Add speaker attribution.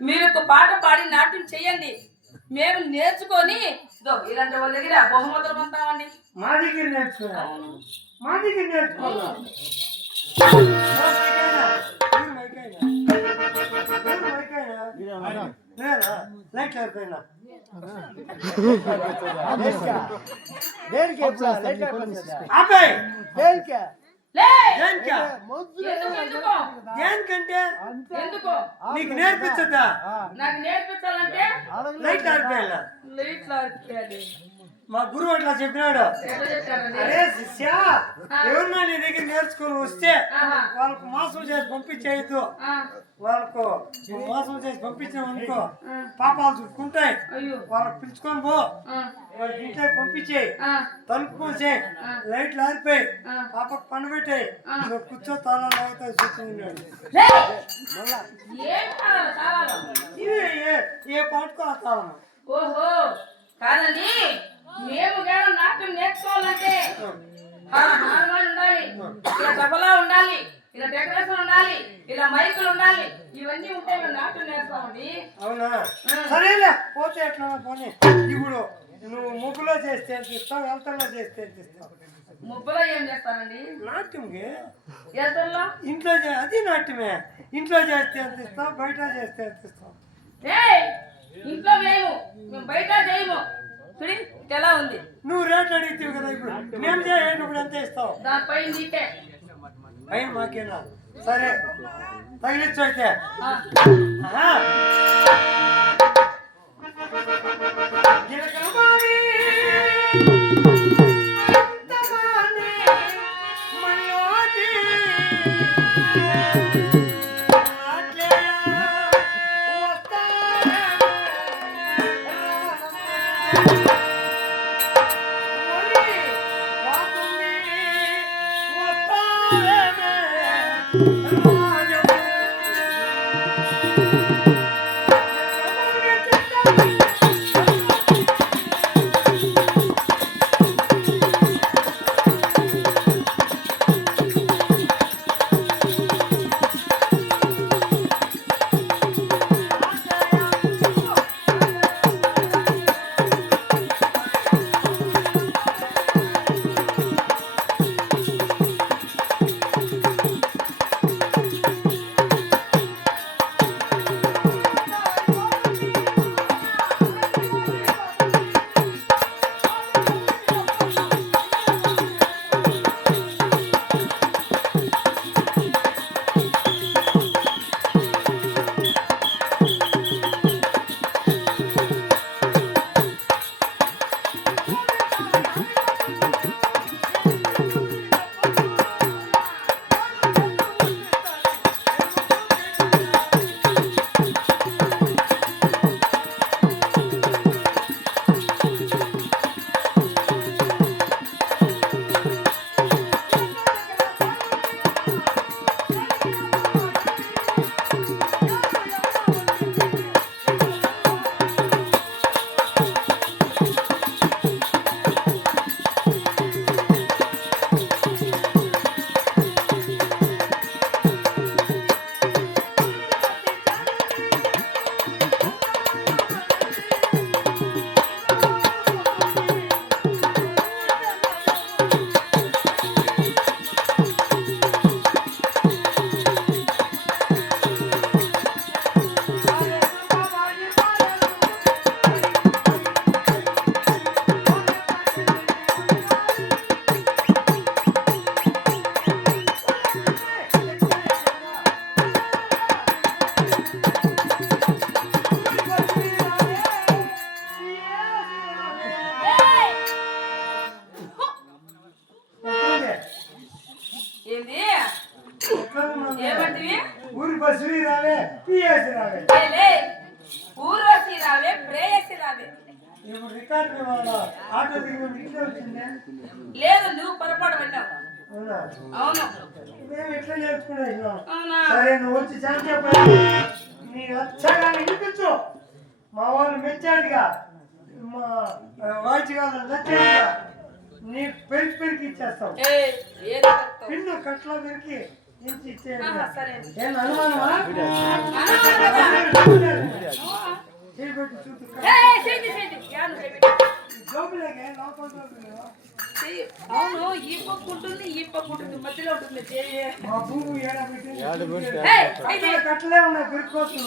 Speaker 1: మీరు ఒక పాట పాడి నాట్యం చెయ్యండి మేము నేర్చుకొని ఇదో ఇలాంటి వాళ్ళ దగ్గర బహుమతులు పొందామండి
Speaker 2: మా దగ్గర నేర్చుకున్నా. మా దగ్గర నేర్చుకున్నా. దేనికా
Speaker 1: ఎందుకు ఎందుకు
Speaker 2: దేనికంటే?
Speaker 1: ఎందుకు?
Speaker 2: నీకు నేర్పించదా
Speaker 1: నాకు నేర్పించాలంటే?
Speaker 2: లైట్ ఆరిపోయినా
Speaker 1: లైట్లు ఆర్పేయాలి.
Speaker 2: మా గురువు అట్లా చెప్పినాడు? అరే శిష్య ఎవరన్నా నీ దగ్గర నేర్చుకుని వస్తే. వాళ్ళకు మోసం చేసి పంపించేయద్దు. వాళ్ళకు మోసం చేసి పంపించాం అనుకో పాపాలు చుట్టుకుంటాయి వాళ్ళకి పిలుచుకొని పో. వాళ్ళకి ఇంట్లో పంపించేయి. తలుపు పోసేయి లైట్లు ఆరిపోయి. పాపకు పండు పెట్టాయి. నువ్వు కూర్చో తాళాలు అవుతాయి
Speaker 1: ఏ
Speaker 2: ఏ పాటకు ఆ తాళం
Speaker 1: ఓహో కాదండి మేము కూడా నాట్యం నేర్చుకోవాలంటే ఉండాలి. ఇలా తబలా ఉండాలి ఇలా డెకరేషన్ ఉండాలి ఇలా మైకులు ఉండాలి ఇవన్నీ ఉంటే మేము నాట్యం నేర్చుకోమండి.
Speaker 2: అవునా? సరేలే పోతే ఎట్లా పోనీ. ఇప్పుడు నువ్వు ముగ్గులో చేస్తే ఎంత ఇస్తావు వెళ్తల్లో చేస్తే ఎంత ఇస్తావు?
Speaker 1: ముగ్గులో ఏం చేస్తారండి?
Speaker 2: నాట్యంకి?
Speaker 1: ఎదుల్లో
Speaker 2: ఇంట్లో అది నాట్యమే. ఇంట్లో చేస్తే ఎంత ఇస్తావు బయట చేస్తే ఎంత ఇస్తావు?
Speaker 1: ఏయ్ ఇంట్లో మేము మేము బయట చేయము చూడి ఎలా ఉంది
Speaker 2: రేట్ అడిగితే కదా ఇప్పుడు? మేము చేసేటప్పుడు ఎంత ఇస్తావు పైన మాకేనా సరే తగిలిచ్చు అయితే.
Speaker 1: ఏంది? ఏమంటివి
Speaker 2: ఊరి బస్సు రావే పిఎస్ రావే.
Speaker 1: లే ఊర్వశి రావే ప్రేయసి రావే.
Speaker 2: ఇప్పుడు రికార్డు ఆటో దిగి ఇంట్లో వచ్చిందే?
Speaker 1: లేదు నువ్వు పొరపాటు పడ్డావు.
Speaker 2: అవునా? మేము ఎట్లా సరే నువ్వు వచ్చి చాలా చెప్పాలి. నీ వచ్చాగా వినిపించు. మా వాళ్ళు మెచ్చాడుగా. మా వాయిద్యగాళ్ళు నచ్చాడుగా నీ పెరికి పెరికి ఇచ్చేస్తాం
Speaker 1: ఏ ఏది చెప్తావు?
Speaker 2: పిన్ను కట్లో పెరికి ఇంచి ఇచ్చేది ఏం అనుమానమా?
Speaker 1: అనుమానం కదా?
Speaker 2: పెట్టి చూస్తూ
Speaker 1: ఏ, ఏ, చేయి, చేయి, యాను చేయి.
Speaker 2: జోబులేకే లోపల.
Speaker 1: అవును ఈ పక్క ఉంటుంది ఈ పక్క ఉంటుంది మధ్యలో ఉంటుంది.
Speaker 2: మా భూమి ఏడ పెట్టి
Speaker 1: ఏయ్, అయితే
Speaker 2: కట్టలే ఉన్నాయి పెరుకోవచ్చు